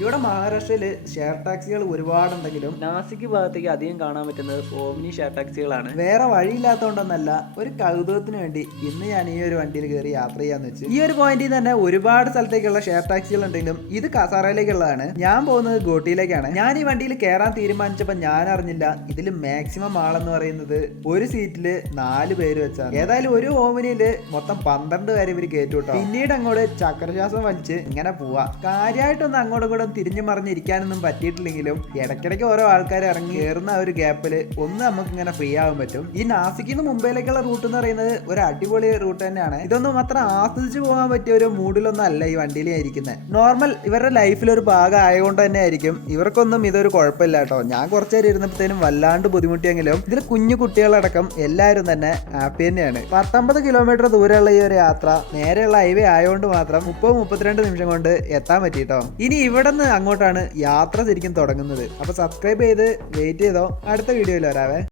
ഇവിടെ മഹാരാഷ്ട്രയിൽ ഷെയർ ടാക്സികൾ ഒരുപാടുണ്ടെങ്കിലും നാസിക് ഭാഗത്തേക്ക് അധികം കാണാൻ പറ്റുന്നത് ഓമ്നി ഷെയർ ടാക്സികളാണ്. വേറെ വഴിയില്ലാത്തതുകൊണ്ടൊന്നല്ല, ഒരു കൗതുകത്തിന് വേണ്ടി ഇന്ന് ഞാൻ ഈ ഒരു വണ്ടിയിൽ കയറി യാത്ര ചെയ്യാന്ന് വെച്ചു. ഈ ഒരു പോയിന്റിൽ തന്നെ ഒരുപാട് സ്ഥലത്തേക്കുള്ള ഷെയർ ടാക്സികൾ ഉണ്ടെങ്കിലും ഇത് കസാറയിലേക്കുള്ളതാണ്. ഞാൻ പോകുന്നത് ഗോട്ടിയിലേക്കാണ്. ഞാൻ ഈ വണ്ടിയിൽ കയറാൻ തീരുമാനിച്ചപ്പോൾ ഞാൻ അറിഞ്ഞില്ല ഇതിൽ മാക്സിമം ആളെന്ന് പറയുന്നത് ഒരു സീറ്റില് 4 പേര് വെച്ചാണ്. ഏതായാലും ഒരു ഓമിനിയില് മൊത്തം 12 പേര് ഇവര് കയറ്റുട്ടോ. പിന്നീട് അങ്ങോട്ട് ചക്രശ്വാസം വലിച്ച് ഇങ്ങനെ പോവാ. കാര്യമായിട്ടൊന്നും അങ്ങോട്ടും കൂടെ തിരിഞ്ഞു മറിഞ്ഞിരിക്കാനൊന്നും പറ്റിയിട്ടില്ലെങ്കിലും ഇടയ്ക്കിടയ്ക്ക് ഓരോ ആൾക്കാർ ഇറങ്ങി കയറുന്ന ഒരു ഗ്യാപ്പില് ഒന്ന് നമുക്ക് ഇങ്ങനെ ഫ്രീ ആവാൻ പറ്റും. ഈ നാസിക്കിൽ നിന്ന് മുംബൈയിലേക്കുള്ള റൂട്ട് എന്ന് പറയുന്നത് ഒരു അടിപൊളി റൂട്ട് തന്നെയാണ്. ഇതൊന്നും അത്ര ആസ്വദിച്ച് പോകാൻ പറ്റിയ ഒരു മൂഡിലൊന്നും അല്ല ഈ വണ്ടിയിൽ ഇരിക്കുന്നത്. നോർമൽ ഇവരുടെ ലൈഫിൽ ഒരു ഭാഗം ആയതുകൊണ്ട് തന്നെ ആയിരിക്കും ഇവർക്കൊന്നും ഇതൊരു കുഴപ്പമില്ല കേട്ടോ. ഞാൻ കുറച്ചു നേരം ഇരുന്നപ്പോഴത്തേനും വല്ലാണ്ട് ബുദ്ധിമുട്ടിയെങ്കിലും ഇതിൽ കുഞ്ഞു കുട്ടികളടക്കം എല്ലാവരും തന്നെ ഹാപ്പി തന്നെയാണ്. 19 കിലോമീറ്റർ ദൂരമുള്ള ഈ ഒരു യാത്ര നേരെയുള്ള ഹൈവേ ആയതുകൊണ്ട് മാത്രം 30-32 നിമിഷം കൊണ്ട് എത്താൻ പറ്റിട്ടോ. ഇനി ഇവിടെ നിന്ന് അങ്ങോട്ടാണ് യാത്ര ശരിക്കും തുടങ്ങുന്നത്. അപ്പൊ സബ്സ്ക്രൈബ് ചെയ്ത് വെയിറ്റ് ചെയ്തോ, അടുത്ത വീഡിയോയിൽ വരാവേ.